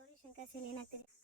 Gauri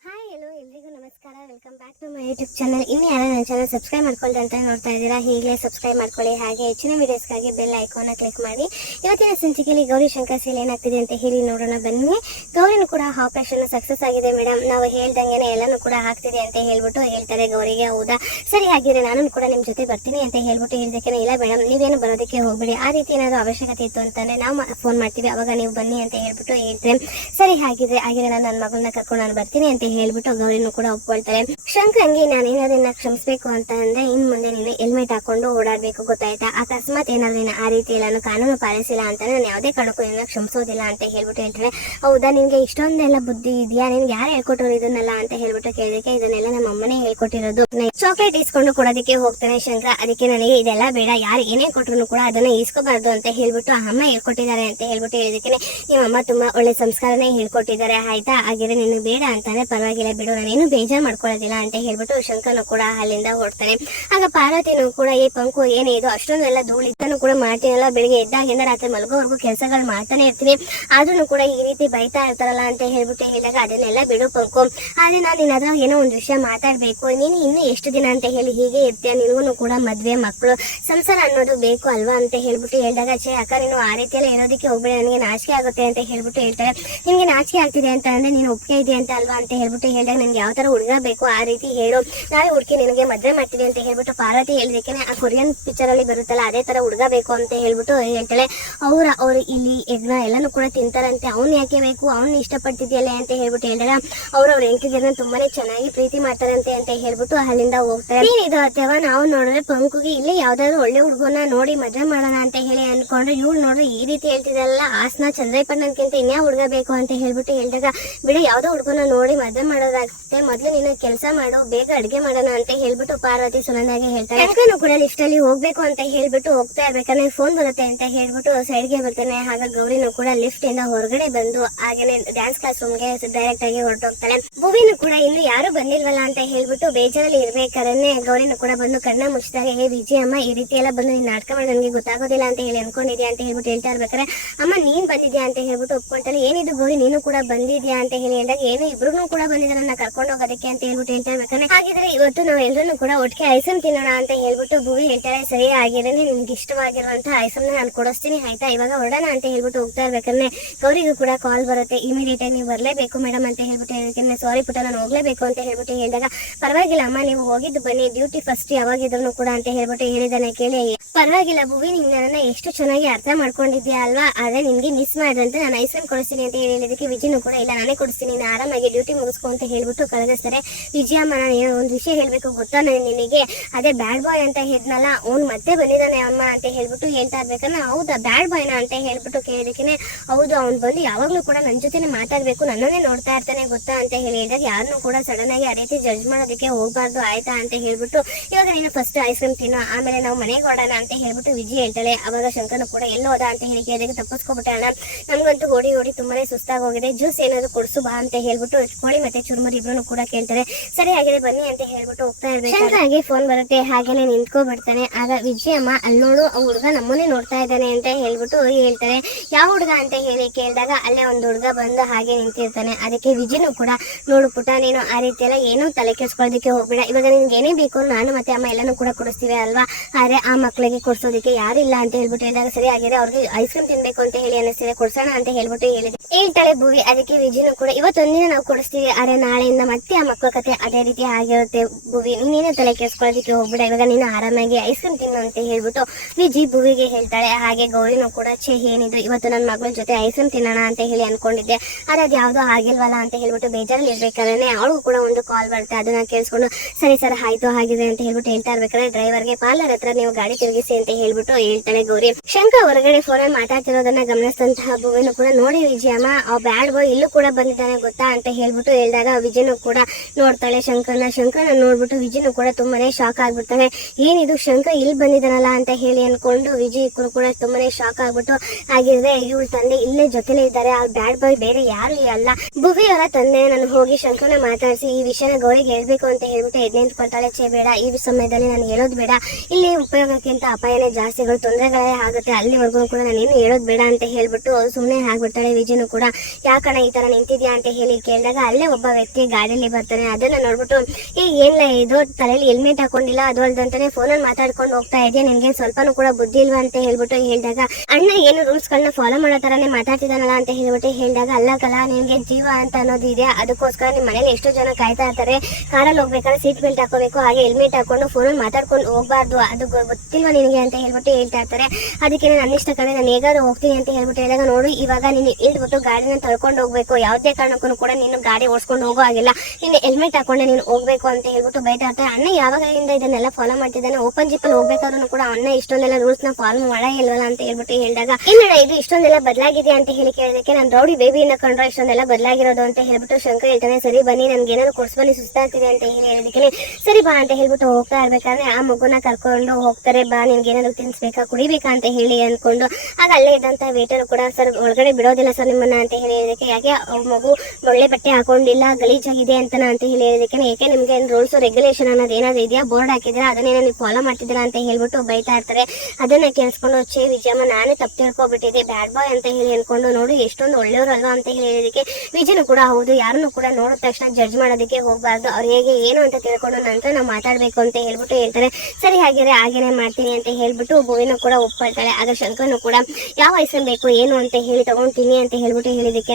hi hello ಎಲ್ರಿಗೂ ನಮಸ್ಕಾರ. Welcome back to my YouTube channel ಇನ್ನೂ ಯಾರು ನನ್ನ ಚಾನಲ್ ಸಬ್ಸ್ಕ್ರೈಬ್ ಮಾಡ್ಕೊಳ್ಳಿ ಅಂತ ನೋಡ್ತಾ ಇದ್ದೀರಾ ಹೀಗೆ ಸಬ್ಸ್ಕ್ರೈಬ್ ಮಾಡ್ಕೊಳ್ಳಿ. ಹಾಗೆ ಹೆಚ್ಚಿನ ವೀಡಿಯೋಸ್ಗಾಗಿ ಬೆಲ್ ಐಕಾನ್ ಕ್ಲಿಕ್ ಮಾಡಿ. ಇವತ್ತಿನ ಸಂಚಿಕೆಯಲ್ಲಿ ಗೌರಿ ಶಂಕರ್ ಸೇಲ್ ಏನಾಗ್ತಿದೆ ಅಂತ ಹೇಳಿ ನೋಡೋಣ. ಬನ್ನಿ. ಗೌರಿನೂ ಕೂಡ ಆಪರೇಷನ್ ಸಕ್ಸಸ್ ಆಗಿದೆ ಮೇಡಮ್ ನಾವು ಹೇಳ್ದಂಗೆನೆ ಎಲ್ಲಾನು ಕೂಡ ಆಗ್ತಿದೆ ಅಂತ ಹೇಳ್ಬಿಟ್ಟು ಹೇಳ್ತಾರೆ ಗೌರಿಗೆ. ಹೌದಾ? ಸರಿ, ಹಾಗಿದ್ರೆ ನಾನು ಕೂಡ ನಿಮ್ಮ ಜೊತೆ ಬರ್ತೀನಿ ಅಂತ ಹೇಳ್ಬಿಟ್ಟು ಹೇಳಿದಕ್ಕೆ ಇಲ್ಲ ಮೇಡಮ್ ನೀವೇನು ಬರೋದಕ್ಕೆ ಹೋಗ್ಬೇಡಿ. ಆ ರೀತಿ ಏನಾದ್ರು ಅವಶ್ಯಕತೆ ಇತ್ತು ಅಂತಂದ್ರೆ ನಾವು ಫೋನ್ ಮಾಡ್ತೀವಿ. ಅವಾಗ ನೀವು ಬನ್ನಿ ಅಂತ ಹೇಳ್ಬಿಟ್ಟು ಹೇಳ್ತಾರೆ ಸರಿ, ಹಾಗಿದ್ರೆ ಹಾಗಿದ್ರೆ ನಾನು ನನ್ನ ಮಗಳನ್ನ ಕರ್ಕೊಂಡು ನಾನು ಬರ್ತೀನಿ ಅಂತ ಹೇಳ್ಬಿಟ್ಟು ಗೌರಿನೂ ಕೂಡ ಒಪ್ಕೊಳ್ತಾರೆ ಶಂಕರಂಗಿ ನಾನು ಏನಾದ್ರನ್ನ ಕ್ಷಮಿಸ್ಬೇಕು ಅಂತ ಅಂದ್ರೆ ಇನ್ ಮುಂದೆ ನೀನು ಹೆಲ್ಮೆಟ್ ಹಾಕೊಂಡು ಓಡಾಡ್ಬೇಕು, ಗೊತ್ತಾಯ್ತಾ? ಅಕಸ್ಮಾತ್ ಏನಾದ್ರು ಆ ರೀತಿ ಎಲ್ಲಾನು ಕಾನೂನು ಪಾಲಿಸಿಲ್ಲ ಅಂತ ನಾನು ಯಾವುದೇ ಕಾರಣಕ್ಕೂ ನಿನ್ನ ಕ್ಷಮಿಸೋದಿಲ್ಲ ಅಂತ ಹೇಳ್ಬಿಟ್ಟು ಹೇಳ್ತಾರೆ ಹೌದಾ, ನಿನ್ಗೆ ಇಷ್ಟೊಂದೆಲ್ಲ ಬುದ್ಧಿ ಇದೆಯಾ? ನಿನ್ಗೆ ಯಾರು ಹೇಳ್ಕೊಟ್ಟರು ಇದನ್ನೆಲ್ಲ ಅಂತ ಹೇಳ್ಬಿಟ್ಟು ಕೇಳಿದಕ್ಕೆ ಇದನ್ನೆಲ್ಲ ನಮ್ಮ ಅಮ್ಮನೇ ಹೇಳ್ಕೊಟ್ಟಿರೋದು. ಚಾಕ್ಲೇಟ್ ಇಸ್ಕೊಂಡು ಕೊಡೋದಕ್ಕೆ ಹೋಗ್ತಾನೆ ಶಂಕರ. ಅದಕ್ಕೆ ನನಗೆ ಇದೆಲ್ಲ ಬೇಡ. ಯಾರು ಏನೇ ಕೊಟ್ರು ಕೂಡ ಅದನ್ನ ಇಸ್ಕೋಬಾರ್ದು ಅಂತ ಹೇಳ್ಬಿಟ್ಟು ಅಮ್ಮ ಹೇಳ್ಕೊಟ್ಟಿದ್ದಾರೆ ಅಂತ ಹೇಳ್ಬಿಟ್ಟು ಹೇಳಿದಕ್ಕೆ ನಿಮ್ಮ ಅಮ್ಮ ತುಂಬಾ ಒಳ್ಳೆ ಸಂಸ್ಕಾರನೇ ಹೇಳ್ಕೊಟ್ಟಿದ್ದಾರೆ. ಆಯ್ತಾ? ಹಾಗಿದ್ರೆ ನಿನಗೆ ಬೇಡ ಅಂತಾನೆ ಪರವಾಗಿಲ್ಲ ಬಿಡು, ನಾನೇನು ಬೇಜಾರು ಮಾಡ್ಕೊಳ್ಳೋದಿಲ್ಲ ಅಂತ ಹೇಳ್ಬಿಟ್ಟು ಶಂಕನು ಕೂಡ ಅಲ್ಲಿಂದ ಹೊಡ್ತಾನೆ ಆಗ ಪಾರ್ವತಿನೂ ಕೂಡ ಈ ಪಂಕು, ಏನೇ ಇದು? ಅಷ್ಟೊಂದೆಲ್ಲ ಧೂಳು ಇತ್ತನು ಕೂಡ ಮಾಡ್ತೀನಲ್ಲ, ಬೆಳಿಗ್ಗೆ ಎದ್ದಾಗಿಂದ ರಾತ್ರಿ ಮಲಗೋವರೆಗೂ ಕೆಲಸಗಳು ಮಾಡ್ತಾನೆ ಇರ್ತೀನಿ. ಆದ್ರೂ ಕೂಡ ಈ ರೀತಿ ಬೈತಾ ಇರ್ತಾರಲ್ಲ ಅಂತ ಹೇಳ್ಬಿಟ್ಟು ಹೇಳಿದಾಗ, ಅದನ್ನೆಲ್ಲ ಬಿಡು ಪಂಕು. ಆದ್ರೆ ನಾನು ನಿನ್ನ ಏನೋ ಒಂದು ವಿಷಯ ಮಾತಾಡ್ಬೇಕು. ನೀನು ಇನ್ನು ಎಷ್ಟು ದಿನ ಅಂತ ಹೇಳಿ ಹೀಗೆ ಇರ್ತೀಯ? ನಿನಗೂ ಕೂಡ ಮದ್ವೆ ಮಕ್ಕಳು ಸಂಸಾರ ಅನ್ನೋದು ಬೇಕು ಅಲ್ವಾ? ಅಂತ ಹೇಳ್ಬಿಟ್ಟು ಹೇಳಿದಾಗ, ಛೇ, ಅಕ್ಕ, ನೀನು ಆ ರೀತಿಯಲ್ಲ ಇರೋದಕ್ಕೆ ಹೋಗ್ಬೇಡ. ನನಗೆ ನಾಚಿಕೆ ಆಗುತ್ತೆ ಅಂತ ಹೇಳ್ಬಿಟ್ಟು ಹೇಳ್ತಾರೆ. ನಿಮಗೆ ನಾಚಿಕೆ ಆಗ್ತಿದೆ ಅಂತ ಅಂದ್ರೆ ನೀನು ಒಪ್ಪಿಗೆ ಇದೆ ಅಂತ ಅಲ್ವಾ ಅಂತ ಹೇಳ್ಬಿಟ್ಟು ಹೇಳಿದಾಗ ನನ್ಗೆ ಯಾವ ತರ ಹುಡುಗ ಬೇಕು ಆ ರೀತಿ ಹೇಳು. ನಾಳೆ ಹುಡುಕಿ ನಿನಗೆ ಮದ್ವೆ ಮಾಡ್ತೀವಿ ಅಂತ ಹೇಳ್ಬಿಟ್ಟು ಪಾರ್ವತಿ ಹೇಳಿದಕ್ಕೆ ಆ ಕೊರಿಯನ್ ಪಿಕ್ಚರ್ ಅಲ್ಲಿ ಬರುತ್ತಲ್ಲ, ಅದೇ ತರ ಹುಡುಗ ಬೇಕು ಅಂತ ಹೇಳ್ಬಿಟ್ಟು ಹೇಳ್ತಾಳೆ. ಅವ್ರ, ಅವ್ರು ಇಲ್ಲಿ ಯಜ್ಞ ಎಲ್ಲಾನು ಕೂಡ ತಿಂತಾರಂತೆ. ಅವ್ನು ಯಾಕೆ ಬೇಕು? ಅವ್ನು ಇಷ್ಟಪಡ್ತಿದ್ಯಲ್ಲ ಅಂತ ಹೇಳ್ಬಿಟ್ಟು ಹೇಳಿದಾಗ ಅವ್ರ ಅವ್ರ ಹೆಂಡತಿಗೆ ತುಂಬಾನೇ ಚೆನ್ನಾಗಿ ಪ್ರೀತಿ ಮಾಡ್ತಾರಂತೆ ಅಂತ ಹೇಳ್ಬಿಟ್ಟು ಅಲ್ಲಿಂದ ಹೋಗ್ತಾರೆ. ಇದು ಅಥವಾ ನಾವು ನೋಡಿದ್ರೆ ಪಂಕುಗೆ ಇಲ್ಲಿ ಯಾವ್ದಾದ್ರು ಒಳ್ಳೆ ಹುಡುಗನ ನೋಡಿ ಮದ್ವೆ ಮಾಡೋಣ ಅಂತ ಹೇಳಿ ಅನ್ಕೊಂಡ್ರೆ ಇವ್ಳು ನೋಡ್ರೆ ಈ ರೀತಿ ಹೇಳ್ತಿದಲ್ಲ ಆಸ್ನ ಚಂದ್ರಪ್ಪಣ್ಣನ್ಕಿಂತ ಇನ್ಯಾ ಹುಡುಗ ಬೇಕು ಅಂತ ಹೇಳ್ಬಿಟ್ಟು ಹೇಳಿದಾಗ ಬಿಡು, ಯಾವ್ದೋ ಹುಡುಗನ ನೋಡಿ ಮದ್ವೆ ಮಾಡೋದಾಗುತ್ತೆ. ಮೊದ್ಲು ನೀನು ಕೆಲಸ ಮಾಡು, ಬೇಗ ಅಡ್ಗೆ ಮಾಡೋಣ ಅಂತ ಹೇಳ್ಬಿಟ್ಟು ಪಾರ್ವತಿ ಸುನಂದಾಗೆ ಹೇಳ್ತಾರೆ ಯಾಕನು ಕೂಡ ಲಿಫ್ಟ್ ಅಲ್ಲಿ ಹೋಗ್ಬೇಕು ಅಂತ ಹೇಳ್ಬಿಟ್ಟು ಹೋಗ್ತಾ ಇರ್ಬೇಕಾದ್ರೆ ಫೋನ್ ಬರುತ್ತೆ ಅಂತ ಹೇಳ್ಬಿಟ್ಟು ಸೈಡ್ಗೆ ಬರ್ತಾನೆ. ಆಗ ಗೌರಿನೂ ಕೂಡ ಲಿಫ್ಟ್ ಇಂದ ಹೊರಗಡೆ ಬಂದು ಹಾಗೇನೆ ಡ್ಯಾನ್ಸ್ ಕ್ಲಾಸ್ ರೂಮ್ಗೆ ಡೈರೆಕ್ಟ್ ಆಗಿ ಹೊರಟೋಗ್ತಾಳೆ. ಭುವಿನೂ ಕೂಡ ಇನ್ನು ಯಾರು ಬಂದಿಲ್ವಲ್ಲ ಅಂತ ಹೇಳ್ಬಿಟ್ಟು ಬೇಜಾರಲ್ಲಿ ಇರ್ಬೇಕಾದ್ರೆ ಗೌರಿನೂ ಕೂಡ ಬಂದು ಕಣ್ಣ ಮುಚ್ಚಿದಾಗ, ಹೇ ವಿಜಯಮ್ಮ ಈ ರೀತಿ ಎಲ್ಲ ಬಂದು ನೀನ್ ನಾಟಕ ಮಾಡಿ ನನಗೆ ಗೊತ್ತಾಗೋದಿಲ್ಲ ಅಂತ ಹೇಳಿ ಅನ್ಕೊಂಡಿದ್ಯಾ? ಅಂತ ಹೇಳ್ಬಿಟ್ಟು ಹೇಳ್ತಾ ಇರ್ಬೇಕಾರೆ ಅಮ್ಮ, ನೀನ್ ಬಂದಿದ್ಯಾ? ಅಂತ ಹೇಳ್ಬಿಟ್ಟು ಒಪ್ಕೊಳ್ತಾಳೆ. ಏನಿದು ಗೌರಿ, ನೀನು ಕೂಡ ಬಂದಿದ್ಯಾ? ಅಂತ ಹೇಳಿ ಅಂದಾಗ ಏನು ಇಬ್ರು ಕೂಡ ಬಂದಿದ್ದಾರೆ ನನ್ನ ಕರ್ಕೊಂಡು ಹೋಗೋದಕ್ಕೆ ಅಂತ ಹೇಳ್ಬಿಟ್ಟು ಹೇಳ್ತಾ ಹಾಗಿದ್ರೆ ಇವತ್ತು ನಾವ್ ಎಲ್ಲರೂ ಕೂಡ ಒಟ್ಟಿಗೆ ಐಸಮ್ ತಿನ್ನೋಣ ಅಂತ ಹೇಳ್ಬಿಟ್ಟು ಭೂಮಿ ಹೇಳ್ತಾರೆ ಸರಿ ಆಗಿದ್ರೆ ನಿಮ್ಗೆ ಇಷ್ಟವಾಗಿರುವಂತಹ ಐಸಮ್ನ ನಾನು ಕೊಡಿಸ್ತೀನಿ, ಆಯ್ತಾ? ಇವಾಗ ಹೊರಡೋಣ ಅಂತ ಹೇಳ್ಬಿಟ್ಟು ಹೋಗ್ತಾ ಇರ್ಬೇಕಾದ್ರೆ ಗೌರಿಗೂ ಕೂಡ ಕಾಲ್ ಬರುತ್ತೆ. ಇಮಿಡಿಯೇಟ್ ಆಗಿ ನೀವು ಬರಲೇಬೇಕು ಮೇಡಮ್ ಅಂತ ಹೇಳ್ಬಿಟ್ಟು ಹೇಳಿದ್ರೆ ಸಾರಿ ಪುಟ ನಾನು ಹೋಗ್ಲೇಬೇಕು ಅಂತ ಹೇಳ್ಬಿಟ್ಟು ಹೇಳಿದಾಗ, ಪರವಾಗಿಲ್ಲ ಅಮ್ಮ, ನೀವು ಹೋಗಿದ್ದು ಬನ್ನಿ. ಡ್ಯೂಟಿ ಫಸ್ಟ್ ಯಾವಾಗಿದ್ರು ಕೂಡ ಅಂತ ಹೇಳ್ಬಿಟ್ಟು ಹೇಳಿದಾನೆ ಕೇಳಿ. ಪರವಾಗಿಲ್ಲ ಭೂವಿ, ನೀನ್ ನನ್ನ ಎಷ್ಟು ಚೆನ್ನಾಗಿ ಅರ್ಥ ಮಾಡ್ಕೊಂಡಿದ್ಯಾ ಅಲ್ವಾ? ಆದ್ರೆ ನಿನ್ಗೆ ಮಿಸ್ ಮಾಡ್ರಂತ ನಾನು ಐಸನ್ ಕೊಡಿಸ್ತೀನಿ ಅಂತ ಹೇಳಿ ಹೇಳಿದಕ್ಕೆ ವಿಜಿನೂ ಕೂಡ ಇಲ್ಲ. ನಾನೇ ಕೊಡಿಸ್ತೀನಿ ನೀನು ಆರಾಮಾಗಿ ಡ್ಯೂಟಿ ಮುಗಿಸ್ಕೊ ಅಂತ ಹೇಳ್ಬಿಟ್ಟು ಕಳಿಸ್ತಾರೆ ವಿಜಯಮ್ಮ ನಾನು ಏನೋ ಒಂದು ವಿಷಯ ಹೇಳಬೇಕು, ಗೊತ್ತಾ ನಾನು ನಿನಗೆ? ಅದೇ ಬ್ಯಾಡ್ ಬಾಯ್ ಅಂತ ಹೇಳಿದ್ನಲ್ಲ, ಅವ್ನು ಮತ್ತೆ ಬಂದಿದ್ದಾನೆ ಅಮ್ಮ ಅಂತ ಹೇಳ್ಬಿಟ್ಟು ಹೇಳ್ತಾ ಇರ್ಬೇಕನ್ನ ಹೌದಾ? ಬ್ಯಾಡ್ ಬಾಯ್ನ ಅಂತ ಹೇಳ್ಬಿಟ್ಟು ಕೇಳಿದಕ್ಕೆ ಹೌದು, ಅವ್ನು ಬಂದು ಯಾವಾಗಲೂ ಕೂಡ ನನ್ನ ಜೊತೆನೇ ಮಾತಾಡಬೇಕು, ನನ್ನನ್ನೇ ನೋಡ್ತಾ ಇರ್ತಾನೆ, ಗೊತ್ತಾ ಅಂತ ಹೇಳಿ ಹೇಳಿದಾಗ ಯಾರನ್ನೂ ಕೂಡ ಸಡನ್ ಆಗಿ ಆ ರೀತಿ ಜಡ್ಜ್ ಮಾಡೋದಕ್ಕೆ ಹೋಗ್ಬಾರ್ದು, ಆಯ್ತಾ ಅಂತ ಹೇಳ್ಬಿಟ್ಟು, ಇವಾಗ ನೀನು ಫಸ್ಟ್ ಐಸ್ ಕ್ರೀಮ್ ತಿನ್ನೋ, ಆಮೇಲೆ ನಾವು ಮನೆಗೆ ಹೊಡೋಣ ಅಂತ ಹೇಳ್ಬಿಟ್ಟು ವಿಜಯ್ ಹೇಳ್ತಾಳೆ. ಅವಾಗ ಶಂಕರ್ನು ಕೂಡ ಎಲ್ಲೋ ಹೋದ ಅಂತ ಹೇಳಿ ಕೇಳಿದಾಗ ತಪ್ಪಿಸ್ಕೊಬಿಟ್ಟೆ ಅಣ್ಣ. ನಮ್ಗಂತೂ ಓಡಿ ಓಡಿ ತುಂಬಾನೇ ಸುಸ್ತಾಗಿ ಹೋಗಿದೆ. ಜ್ಯೂಸ್ ಏನಾದ್ರು ಕೊಡ್ಸು ಬಾ ಅಂತ ಹೇಳ್ಬಿಟ್ಟು ಕೋಳಿ ಮತ್ತೆ ಚುರುಮುರಿ ಇಬ್ರು ಕೂಡ ಕೇಳ್ತಾರೆ. ಸರಿ ಹಾಗೆ ಬನ್ನಿ ಅಂತ ಹೇಳ್ಬಿಟ್ಟು ಹೋಗ್ತಾ ಇರ್ಬೇಕು. ಹಾಗೆ ಫೋನ್ ಬರುತ್ತೆ, ಹಾಗೇನೆ ನಿಂತ್ಕೊಬಿಡ್ತಾನೆ. ಆಗ ವಿಜಯಮ್ಮ, ಅಲ್ಲಿ ನೋಡು ಆ ಹುಡುಗ ನಮ್ಮನ್ನೇ ನೋಡ್ತಾ ಇದ್ದಾನೆ ಅಂತ ಹೇಳ್ಬಿಟ್ಟು ಹೇಳ್ತಾರೆ. ಯಾವ ಹುಡುಗ? ಅಂತ ಹೇಳಿ ಕೇಳಿದಾಗ ಅಲ್ಲೇ ಒಂದು ಹುಡುಗ ಬಂದು ಹಾಗೆ ನಿಂತಿರ್ತಾನೆ. ಅದಕ್ಕೆ ವಿಜಯನು ಕೂಡ, ನೋಡು ಪುಟ, ನೀನು ಆ ರೀತಿ ಎಲ್ಲ ಏನೂ ತಲೆ ಕೆಡ್ಸ್ಕೊಳ್ಳೋದಕ್ಕೆ ಹೋಗ್ಬೇಡ. ಇವಾಗ ನಿನ್ಗೆ ಏನೇ ಬೇಕು ನಾನು ಮತ್ತೆ ಅಮ್ಮ ಎಲ್ಲಾನು ಕೂಡ ಕೊಡಿಸ್ತೀವಿ ಅಲ್ವಾ? ಆದ್ರೆ ಆ ಮಕ್ಕಳಿಗೆ ಕೊಡ್ಸೋದಕ್ಕೆ ಇಲ್ಲ ಅಂತ ಹೇಳ್ಬಿಟ್ಟು ಹೇಳಿದಾಗ, ಸರಿ ಆಗಿದೆ ಅವ್ರಿಗೆ ಐಸ್ ಕ್ರೀಮ್ ತಿನ್ಬೇಕು ಅಂತ ಹೇಳಿ ಅನಿಸ್ತಿದೆ ಕೊಡ್ಸೋಣ ಅಂತ ಹೇಳ್ಬಿಟ್ಟು ಹೇಳಿದೆ. ಹೇಳ್ತಾಳೆ ಭೂವಿ. ಅದಕ್ಕೆ ವಿಜಯನು ಕೂಡ ಇವತ್ತೊಂದಿನ ನಾವು ಕೊಡಿಸ್ತೀವಿ. ಆದ್ರೆ ನಾಳೆಯಿಂದ ಮತ್ತೆ ಆ ಮಕ್ಕಳ ಕತೆ ಅದೇ ರೀತಿ ಆಗಿರುತ್ತೆ. ಭುವಿ ನೀನೇನು ತಲೆ ಕೆಡ್ಸ್ಕೊಳ್ಳೋದಕ್ಕೆ ಹೋಗ್ಬಿಡ. ಇವಾಗ ನೀನು ಆರಾಮಾಗಿ ಐಸ್ ಕ್ರೀಮ್ ತಿನ್ನು ಅಂತ ಹೇಳ್ಬಿಟ್ಟು ವಿಜಿ ಭುವಿಗೆ ಹೇಳ್ತಾಳೆ. ಹಾಗೆ ಗೌರಿನೂ ಕೂಡ, ಛೇ, ಏನಿದು? ಇವತ್ತು ನನ್ನ ಮಗಳ ಜೊತೆ ಐಸ್ ಕ್ರೀಮ್ ತಿನ್ನೋಣ ಅಂತ ಹೇಳಿ ಅನ್ಕೊಂಡಿದ್ದೆ. ಆದ್ರೆ ಅದು ಯಾವುದೋ ಆಗಿಲ್ವಲ್ಲ ಅಂತ ಹೇಳ್ಬಿಟ್ಟು ಬೇಜಾರಲ್ಲಿ ಇರ್ಬೇಕಾದ್ರೆ ಅವಳು ಕೂಡ ಒಂದು ಕಾಲ್ ಬರುತ್ತೆ. ಅದನ್ನ ಕೇಳಿಸ್ಕೊಂಡು, ಸರಿ ಸರ್, ಆಯ್ತು, ಆಗಿದೆ ಅಂತ ಹೇಳ್ಬಿಟ್ಟು ಹೇಳ್ತಾ ಇರ್ಬೇಕಾದ್ರೆ ಡ್ರೈವರ್ಗೆ ಪಾರ್ಲರ್ ಹತ್ರ ನೀವು ಗಾಡಿ ತಿರುಗಿಸಿ ಅಂತ ಹೇಳ್ಬಿಟ್ಟು ಹೇಳ್ತಾಳೆ ಗೌರಿ. ಶಂಕರ್ ಹೊರಗಡೆ ಫೋನಲ್ಲಿ ಮಾತಾಡ್ತಿರೋದನ್ನ ಗಮನಿಸಿದಂತಹ ಭುವಿನು ಕೂಡ, ನೋಡಿ ವಿಜಯಮ್ಮ, ಆ ಬ್ಯಾಡ್ ಬಾಯ್ ಇಲ್ಲೂ ಕೂಡ ಬಂದಿದ್ದಾನೆ ಗೊತ್ತಾ ಅಂತ ಹೇಳ್ಬಿಟ್ಟು ಹೇಳಿದಾಗ ವಿಜಯನು ಕೂಡ ನೋಡ್ತಾಳೆ, ಶಂಕರ್ನ. ಶಂಕರ್ನ ನೋಡ್ಬಿಟ್ಟು ವಿಜಯನು ಕೂಡ ತುಂಬಾನೇ ಶಾಕ್ ಆಗ್ಬಿಡ್ತಾನೆ. ಏನಿದು ಶಂಕರ್ ಇಲ್ಲಿ ಬಂದಿದ್ದಾನಲ್ಲ ಅಂತ ಹೇಳಿ ಅನ್ಕೊಂಡು ವಿಜಯ್ ಕೂಡ ತುಂಬಾನೇ ಶಾಕ್ ಆಗ್ಬಿಟ್ಟು ಹಾಗಿದ್ರೆ ಇವಳ ತಂದೆ ಇಲ್ಲೇ ಜೊತೆಲೇ ಇದ್ದಾರೆ. ಆ ಬ್ಯಾಡ್ ಬಾಯ್ ಬೇರೆ ಯಾರು ಅಲ್ಲ. ಭುವಿ ಅವರ ತಂದೆ. ನಾನು ಹೋಗಿ ಶಂಕರ್ನ ಮಾತಾಡಿಸಿ ಈ ವಿಷಯನ ಗೌರಿಗೆ ಹೇಳ್ಬೇಕು ಅಂತ ಹೇಳ್ಬಿಟ್ಟು ಎದ್ ನಿಂತ್ಕೊಳ್ತಾಳೆ ಚೇ ಬೇಡ. ಈ ಸಮಯದಲ್ಲಿ ನಾನು ಹೇಳೋದು ಬೇಡ. ಇಲ್ಲಿ ಉಪಯೋಗಕ್ಕಿಂತ ಅಪಾಯನೇ ಜಾಸ್ತಿಗಳು ತೊಂದರೆಗಳೇ ಆಗುತ್ತೆ. ಅಲ್ಲಿವರೆಗೂ ಕೂಡ ನಾನು ಏನು ಹೇಳೋದು ಬೇಡ ಅಂತ ಹೇಳ್ಬಿಟ್ಟು ಸುಮ್ಮನೆ ಆಗ್ಬಿಡ್ತಾಳೆ ವಿಜಯನು ಕೂಡ. ಯಾಕಣ ಈ ತರ ನಿಂತಿದ್ಯಾ? ಅಂತ ಹೇಳಿ ಕೇಳಿದಾಗ ಅಲ್ಲೇ ಒಬ್ಬ ವ್ಯಕ್ತಿ ಗಾಡಿಯಲ್ಲಿ ಬರ್ತಾನೆ. ಅದನ್ನ ನೋಡ್ಬಿಟ್ಟು, ಏ, ಏನ್ಲ ಇದು ತಲೆಯಲ್ಲಿ ಹೆಲ್ಮೆಟ್ ಹಾಕೊಂಡಿಲ್ಲ, ಅದು ಅಲ್ದಂತಾನೆ ಅಲ್ಲಿ ಮಾತಾಡ್ಕೊಂಡು ಹೋಗ್ತಾ ಇದೆಯಾ, ನಿನ್ಗೆ ಸ್ವಲ್ಪನೂ ಕೂಡ ಬುದ್ಧಿ ಇಲ್ವಾ? ಅಂತ ಹೇಳ್ಬಿಟ್ಟು ಹೇಳಿದಾಗ, ಅಣ್ಣ, ಏನು ರೂಲ್ಸ್ ಗಳನ್ನ ಫಾಲೋ ಮಾಡೋ ತರಾನೇ ಮಾತಾಡ್ತಿದ್ದಾನಲ್ಲ ಅಂತ ಹೇಳ್ಬಿಟ್ಟು ಹೇಳಿದಾಗ, ಅಲ್ಲ ಕಲ, ನಿನ್ಗೆ ಜೀವ ಅಂತ ಅನ್ನೋದು ಇದೆ ಅದಕ್ಕೋಸ್ಕರ ನಿಮ್ಮ ಮನೇಲಿ ಎಷ್ಟು ಜನ ಕಾಯ್ತಾ ಇರ್ತಾರೆ. ಕಾರಲ್ಲಿ ಹೋಗ್ಬೇಕಾದ್ರೆ ಸೀಟ್ ಬೆಲ್ಟ್ ಹಾಕೋಬೇಕು, ಹಾಗೆ ಹೆಲ್ಮೆಟ್ ಹಾಕೊಂಡು ಫೋನಲ್ಲಿ ಮಾತಾಡ್ಕೊಂಡು ಹೋಗ್ಬಾರ್ದು. ಅದು ಗೊತ್ತಿಲ್ವಾ ನಿನಗೆ? ಅಂತ ಹೇಳ್ಬಿಟ್ಟು ಹೇಳ್ತಾ ಇರ್ತಾರೆ. ಅದಕ್ಕೆ ನಾನು ಇಷ್ಟ ಕಡೆ ನಾನು ಹೇಗಾದ್ರು ಹೋಗ್ತೀನಿ ಅಂತ ಹೇಳ್ಬಿಟ್ಟು ಹೇಳಿದಾಗ, ನೋಡು, ಇವಾಗ ನೀನು ಇಳ್ದ್ಬಿಟ್ಟು ಗಾಡಿನ ತಳ್ಕೊಂಡು ಹೋಗ್ಬೇಕು. ಯಾವುದೇ ಕಾರಣಕ್ಕೂ ಕೂಡ ನೀನು ಗಾಡಿ ಓಡಿಸ್ಕೊಂಡು ಹೋಗೋ ಆಗಿಲ್ಲ ನೀನು ಹೆಲ್ಮೆಟ್ ಹಾಕೊಂಡೆ ನೀನು ಹೋಗ್ಬೇಕು ಅಂತ ಹೇಳ್ಬಿಟ್ಟು ಬೈತಾ ಇರ್ತಾರೆ ಅಣ್ಣ ಯಾವಾಗಿಂದ ಇದನ್ನೆಲ್ಲ ಫಾಲೋ ಮಾಡ್ತಿದ್ದಾನೆ? ಓಪನ್ ಜಿಪ್ಪಲ್ಲಿ ಹೋಗ್ಬೇಕಾದ್ರೂ ಕೂಡ ಅಣ್ಣ ಇಷ್ಟೊಂದೆಲ್ಲ ರೂಲ್ಸ್ನ ಫಾಲೋ ಮಾಡೇ ಇಲ್ವಲ್ಲ ಅಂತ ಹೇಳ್ಬಿಟ್ಟು ಹೇಳಿದಾಗ ಇಲ್ಲ ಇದು ಇಷ್ಟೊಂದೆಲ್ಲ ಬದಲಾಗಿದೆ ಅಂತ ಹೇಳಿ ಕೇಳಿದಕ್ಕೆ, ನಾನು ರೌಡಿ ಬೇಬಿಯಿಂದ ಕಂಡ್ರೆ ಇಷ್ಟೊಂದೆಲ್ಲ ಬದಲಾಗಿರೋದು ಅಂತ ಹೇಳ್ಬಿಟ್ಟು ಶಂಕರ್ ಹೇಳ್ತಾನೆ, ಸರಿ ಬನ್ನಿ, ನನ್ಗೆ ಏನಾದ್ರು ಕೊಡ್ಸ್ ಬನ್ನಿ ಸುಸ್ತಾಗ್ತಿದೆ ಅಂತ ಹೇಳಿ ಹೇಳಿದಕ್ಕೆ ಸರಿ ಬಾ ಅಂತ ಹೇಳ್ಬಿಟ್ಟು ಹೋಗ್ತಾ ಇರ್ಬೇಕಾದ್ರೆ ಆ ಮಗುನ ಕರ್ಕೊಂಡು ಹೋಗ್ತಾರೆ, ಬಾ, ನಿನ್ಗೆ ಏನಾದ್ರು ತಿನ್ಸ್ಬೇಕಾ, ಕುಡಿಬೇಕಾ? ಅಂತ ಹೇಳಿ ಅನ್ಕೊಂಡು ಆಗ ಅಲ್ಲೇ ಇದ್ದಂತ ವೇಟರ್ ಕೂಡ, ಸರ್, ಒಳಗಡೆ ಬಿಡೋದಿಲ್ಲ ಸರ್ ನಿಮ್ಮನ್ನ ಅಂತ ಹೇಳಿ ಹೇಳಿದಕ್ಕೆ ಯಾಕೆ ಮಗು ಒಳ್ಳೆ ಬಟ್ಟೆ ಹಾಕೊಂಡಿಲ್ಲ ಗಲೀಜಾಗಿದೆ ಅಂತನ ಅಂತ ಹೇಳಿ ಹೇಳಿದಕ್ಕೆ ಏಕೆ ನಿಮ್ಗೆ ರೂಲ್ಸ್ ರೆಗ್ಯುಲೇಷನ್ ಅನ್ನೋದು ಏನಾದ್ರು ಇದೆಯಾ? ಬೋರ್ಡ್ ಹಾಕಿದ್ರೆ ಅದನ್ನೇ ನೀವು ಫಾಲೋ ಮಾಡ್ತಿದ್ದೀರಾ ಅಂತ ಹೇಳ್ಬಿಟ್ಟು ಬೈತಾ ಇರ್ತಾರೆ. ಅದನ್ನ ಕೇಳಿಸ್ಕೊಂಡು ಚೇ ವಿಜಯಮ್ಮ, ನಾನೇ ತಪ್ಪು ತಿಳ್ಕೊಬಿಟ್ಟಿದ್ದೆ. ಬ್ಯಾಡ್ ಬಾಯ್ ಅಂತ ಹೇಳಿ ಅನ್ಕೊಂಡು ನೋಡು, ಎಷ್ಟೊಂದು ಒಳ್ಳೆಯವ್ರಲ್ವಾ ಅಂತ ಹೇಳಿ ಹೇಳಿದಕ್ಕೆ ವಿಜಯನು ಕೂಡ ಹೌದು, ಯಾರನ್ನು ಕೂಡ ನೋಡಿದ ತಕ್ಷಣ ಜಡ್ಜ್ ಮಾಡೋದಕ್ಕೆ ಹೋಗಬಾರ್ದು. ಅವ್ರು ಹೇಗೆ, ಏನು ಅಂತ ತಿಳ್ಕೊಂಡು ನಂತರ ನಾವು ಮಾತಾಡ್ಬೇಕು ಅಂತ ಹೇಳ್ಬಿಟ್ಟು ಹೇಳ್ತಾರೆ. ಸರಿ ಹಾಗಿದ್ರೆ ಹಾಗೇನೆ ಮಾಡ್ತೀನಿ ಅಂತ ಹೇಳ್ಬಿಟ್ಟು ಭುವಿನೂ ಕೂಡ ಒಪ್ಕೊಳ್ತಾಳೆ. ಆಗ ಶಂಕರನು ಕೂಡ, ಯಾವ ವಯಸ್ಸನ್ನು ಬೇಕು, ಏನು ಅಂತ ಹೇಳಿ ತಗೊಂತೀನಿ ಅಂತ ಹೇಳ್ಬಿಟ್ಟು ಹೇಳಿದಕ್ಕೆ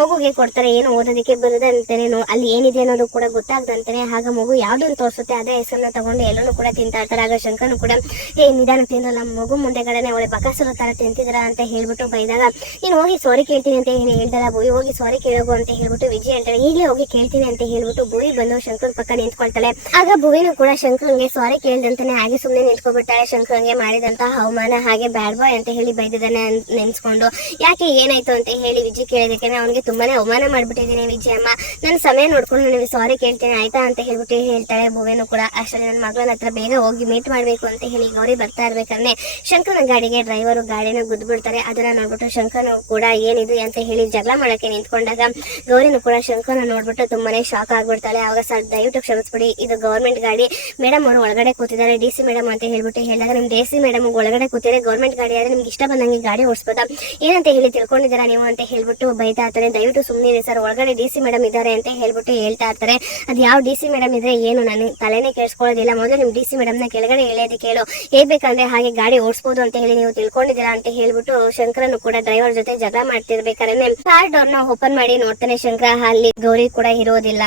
ಮಗುಗೆ ಕೊಡ್ತಾರೆ, ಏನು ಓದೋದಕ್ಕೆ ನೋ ಅಲ್ಲಿ ಏನಿದೆ ಅನ್ನೋದು ಕೂಡ ಗೊತ್ತಾಗ್ದಂತಾನೆ ಆಗ ಮಗು ಯಾವ್ದು ಅಂತ ತೋರಿಸುತ್ತೆ, ಅದೇ ಹೆಸರನ್ನ ತಗೊಂಡು ಎಲ್ಲರೂ ಕೂಡ ತಿಂತಾ ಇರ್ತಾರೆ ಆಗ ಶಂಕರ್ನು ಕೂಡ, ಏ, ನಿಧಾನ ತಿನ್ನಲ್ಲ ಮಗು ಮುಂದೆಗಡೆನೆ ಅವಳೆ ಬಕಾಸರು ತರ ತಿಂತಿದ್ರ ಅಂತ ಹೇಳ್ಬಿಟ್ಟು ಬೈದಾಗ, ನೀನು ಹೋಗಿ ಸಾರಿ ಕೇಳ್ತೀನಿ ಅಂತ ಹೇಳಿ ಹೇಳ್ದಲ್ಲ, ಬೂಯ್, ಹೋಗಿ ಸಾರಿ ಕೇಳೋಗು ಅಂತ ಹೇಳ್ಬಿಟ್ಟು ವಿಜಯ್ ಹೇಳ್ತಾಳೆ ಈಗಲೇ ಹೋಗಿ ಕೇಳ್ತೀನಿ ಅಂತ ಹೇಳ್ಬಿಟ್ಟು ಭೂವಿ ಬಂದು ಶಂಕರ್ ಪಕ್ಕ ನಿಂತ್ಕೊಳ್ತಾಳೆ. ಆಗ ಭುವಿನೂ ಕೂಡ ಶಂಕರ್ಗೆ ಸಾರಿ ಕೇಳ್ದಂತಾನೆ ಹಾಗೆ ಸುಮ್ಮನೆ ನಿಂತ್ಕೊಬಿಡ್ತಾಳೆ ಶಂಕರ್ಗೆ ಮಾಡಿದಂತ ಅವಮಾನ, ಹಾಗೆ ಬ್ಯಾಡ್ ಬಾಯ್ ಅಂತ ಹೇಳಿ ಬೈದಿದ್ದಾನೆ ನೆನ್ಸ್ಕೊಂಡು. ಯಾಕೆ ಏನಾಯ್ತು ಅಂತ ಹೇಳಿ ವಿಜಯ್ ಕೇಳಿದಕ್ಕೆ ಅವನಿಗೆ ತುಂಬಾನೇ ಮಾಡ್ಬಿಟ್ಟಿದ್ದೀನಿ ವಿಜಯಮ್ಮ. ನನ್ನ ಸಮಯ ನೋಡ್ಕೊಂಡು ನನಗೆ ಸಾರಿ ಕೇಳ್ತೇನೆ, ಆಯ್ತಾ ಅಂತ ಹೇಳ್ಬಿಟ್ಟು ಹೇಳ್ತಾಳೆ ಭುವೇನು ಕೂಡ. ಅಷ್ಟರಲ್ಲಿ ನನ್ನ ಮಗಳನ್ನ ಹತ್ರ ಬೇಗ ಹೋಗಿ ಮೀಟ್ ಮಾಡ್ಬೇಕು ಅಂತ ಹೇಳಿ ಗೌರಿ ಬರ್ತಾ ಇರ್ಬೇಕಂದ್ರೆ ಶಂಕರನ ಗಾಡಿಗೆ ಡ್ರೈವರು ಗಾಡಿನ ಗುದ್ದು ಬಿಡ್ತಾರೆ ಅದನ್ನ ನೋಡ್ಬಿಟ್ಟು ಶಂಕರನು ಕೂಡ ಏನಿದು ಅಂತ ಹೇಳಿ ಜಗಳ ಮಾಡಕ್ಕೆ ನಿಂತ್ಕೊಂಡಾಗ ಗೌರಿನು ಕೂಡ ಶಂಕರನ ನೋಡ್ಬಿಟ್ಟು ತುಂಬಾನೇ ಶಾಕ್ ಆಗ್ಬಿಡ್ತಾಳೆ. ಅವಾಗ ಸರ್ ದಯವಿಟ್ಟು ಕ್ಷಮಿಸ್ಬಿಡಿ. ಇದು ಗೌರ್ಮೆಂಟ್ ಗಾಡಿ. ಮೇಡಮ್ ಅವರು ಒಳಗಡೆ ಕೂತಿದ್ದಾರೆ. ಡಿ ಸಿ ಮೇಡಮ್ ಅಂತ ಹೇಳ್ಬಿಟ್ಟು ಹೇಳಿದಾಗ ನಿಮ್ ಡಿ ಸಿ ಮೇಡಮ್ ಒಳಗಡೆ ಕೂತಿದ್ರೆ ಗೌರ್ಮೆಂಟ್ ಗಾಡಿ ಆದ್ರೆ ನಿಮ್ಗೆ ಇಷ್ಟ ಬಂದಂಗೆ ಗಾಡಿ ಓಡಿಸ್ಬೋದಾ? ಏನಂತ ಹೇಳಿ ತಿಳ್ಕೊಂಡಿದ್ದೀರಾ ನೀವು ಅಂತ ಹೇಳ್ಬಿಟ್ಟು ಬೈತಾ ಇರ್ತಾರೆ ದಯವಿಟ್ಟು ಸುಮ್ಮನೆ ಸರ್, ಒಳಗಡೆ ಡಿ ಸಿ ಮೇಡಮ್ ಇದ್ದಾರೆ ಅಂತ ಹೇಳ್ಬಿಟ್ಟು ಹೇಳ್ತಾ ಇರ್ತಾರೆ. ಅದು ಯಾವ ಡಿ ಸಿ ಮೇಡಮ್ ಇದ್ರೆ ಏನು ನನಗೆ ತಲೆನೇ ಕೇಳಿಸ್ಕೊಳ್ಳೋದಿಲ್ಲ ಮೊದಲು ನಿಮ್ ಡಿ ಸಿ ಮೇಡಮ್ನ ಕೆಳಗಡೆ ಹೇಳೋದು ಕೇಳು. ಹೇಗ್ಬೇಕಂದ್ರೆ ಹಾಗೆ ಗಾಡಿ ಓಡಿಸ್ಬೋದು ಅಂತ ಹೇಳಿ ನೀವು ತಿಳ್ಕೊಂಡಿದ್ದೀರಾ ಅಂತ ಹೇಳ್ಬಿಟ್ಟು ಶಂಕರನು ಕೂಡ ಡ್ರೈವರ್ ಜೊತೆ ಜಗಳ ಮಾಡ್ತಿರ್ಬೇಕಾದ್ರೆ ಕಾರ್ ಡೋರ್ನ ಓಪನ್ ಮಾಡಿ ನೋಡ್ತಾನೆ ಶಂಕರ. ಅಲ್ಲಿ ಗೌರಿ ಕೂಡ ಇರೋದಿಲ್ಲ.